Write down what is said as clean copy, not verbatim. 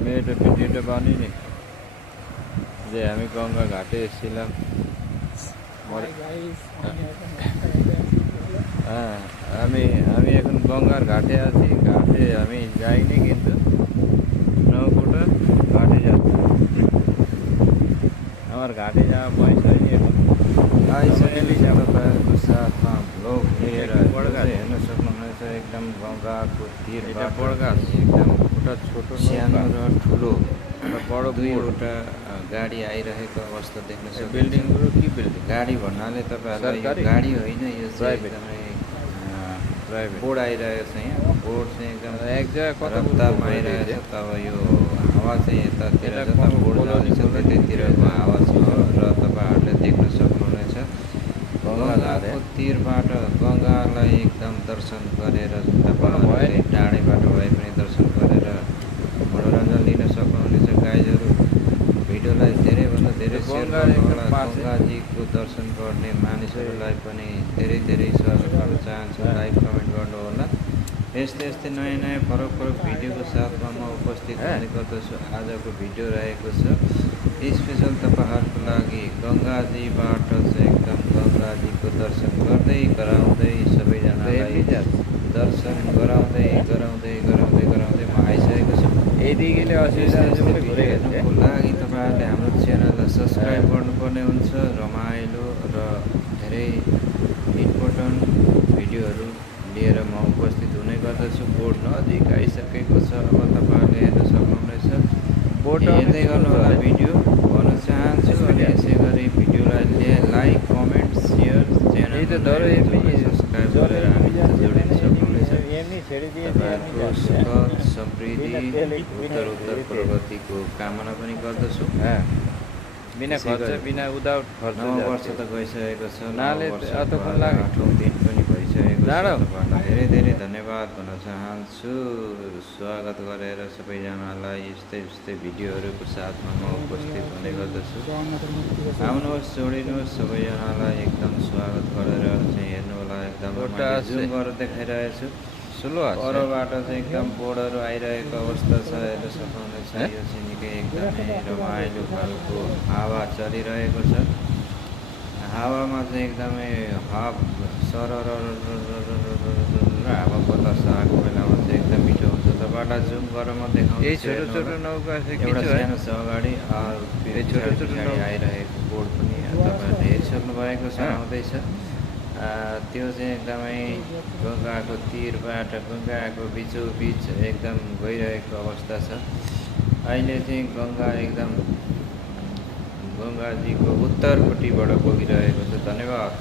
আমি এটা ভিডিওটা বানিনি যে আমি গঙ্গা ঘাটে এসেছিলাম। হ্যাঁ, আমি আমি এখন গঙ্গার ঘাটে আছি। ঘাটে আমি যাইনি, কিন্তু নৌকোটা ঘাটে যাচ্ছে। আমার घाटे जाओ पॉइंट है ये आइसकेले तपाईँहरूको साथमा ब्लग लिएर हेर्न सक्नुहुनेछ। एकदम गङ्गाको तीरबाट एकदम एउटा छोटो सानो र ठुलो बडो दुईवटा गाडी आइरहेको अवस्था देख्न सक्नुहुन्छ। बिल्डिङ कि बिल्डिङ गाडी भन्नाले तपाईँहरूलाई यो गाडी होइन, यो चाहिँ एकदमै प्राइभेट बोर्ड आइरहेको छ। यहाँ बोर्ड चाहिँ एकदम एक जग्गा कता रफ्तारमा आइरहेको छ। तब यो हावा चाहिँ यतातिर जता बोर्ड जान्छ त्यतैतिरको हावा छ र तपाईँहरूले देख्न सक्नुहुनेछ। गङ्गाको तीरबाट गङ्गालाई एकदम दर्शन गरेर तपाईँहरूले टाढैबाट भए पनि दर्शन गरेर मनोरञ्जन लिन सक्नुहुनेछ। गाइजहरू, भिडियोलाई धेरैभन्दा धेरै सेयर गर्नुहोला। गङ्गाजीको दर्शन गर्ने मानिसहरूलाई पनि धेरै धेरै स्वागत गर्न चाहन्छु। लाइक कमेन्ट गर्नुहोला। यस्तै यस्तै नयाँ नयाँ फरक फरक भिडियोको साथमा म उपस्थित हुने गर्दछु। आजको भिडियो रहेको छ स्पेसल तपाईँहरूको लागि गङ्गाजीबाट चाहिँ एकदम गङ्गाजीको दर्शन गर्दै गराउँदै सबैजनालाई दर्शन गराउँदै गराउँदै गराउँदै गराउँदै म आइसकेको छु। हेर्नुको लागि तपाईँहरूले हाम्रो च्यानललाई सब्सक्राइब गर्नुपर्ने हुन्छ। रमाइलो र धेरै इम्पोर्टेन्ट भिडियोहरू लिएर म उपस्थित हुने गर्दछु। बोट नजिक आइसकेको छ। अब तपाईँहरूले हेर्न सक्नुहुनेछ। बोट हेर्दै गर्नुहोला भिडियो भन्न चाहन्छु। अनि यसै गरी भिडियोलाई like comment share channel subscribe गरेर हामीसँग जोडिन सक्नुहुनेछ। तपाईँहरूको सुख समृद्धि उत्तर प्रगतिको कामना पनि गर्दछु। बिना खर्च बिना विदाउट खर्च 9 वर्ष त गइसकेको छ। 8औं दिन पनि भइसकेको छ। तपाईँहरूलाई धेरै धेरै धन्यवाद भन्न चाहन्छु। स्वागत गरेर सबैजनालाई यस्तै यस्तै भिडियोहरूको साथमा म उपस्थित हुने गर्दछु। आउनुहोस्, जोडिनुहोस्। सबैजनालाई एकदम स्वागत गरेर चाहिँ हेर्नु होला। एकदम जुम गरेर देखाइरहेको छु। परबाट चाहिँ एकदम बोर्डहरू आइरहेको अवस्था छ। हेर्न सक्नुहुनेछ। यो चाहिँ निकै एकदमै रमाइलो खालको हावा चलिरहेको छ। हावामा चाहिँ एकदमै सरर हावा बतास आएको बेलामा चाहिँ एकदम मिठो हुन्छ। तपाईँलाई जुम गरेर म देखाउँछु। छोटो छोटो नौका एउटा सानो छ अगाडि, पछाडि आइरहेको बोर्ड पनि तपाईँहरूले हेरिसक्नु भएको छ, आउँदैछ। त्यो चाहिँ एकदमै गङ्गाको तीरबाट गङ्गाको बिचोबिच एकदम गइरहेको अवस्था छ। अहिले चाहिँ गङ्गा एकदम गङ्गाजीको उत्तरपट्टिबाट बगिरहेको छ। धन्यवाद।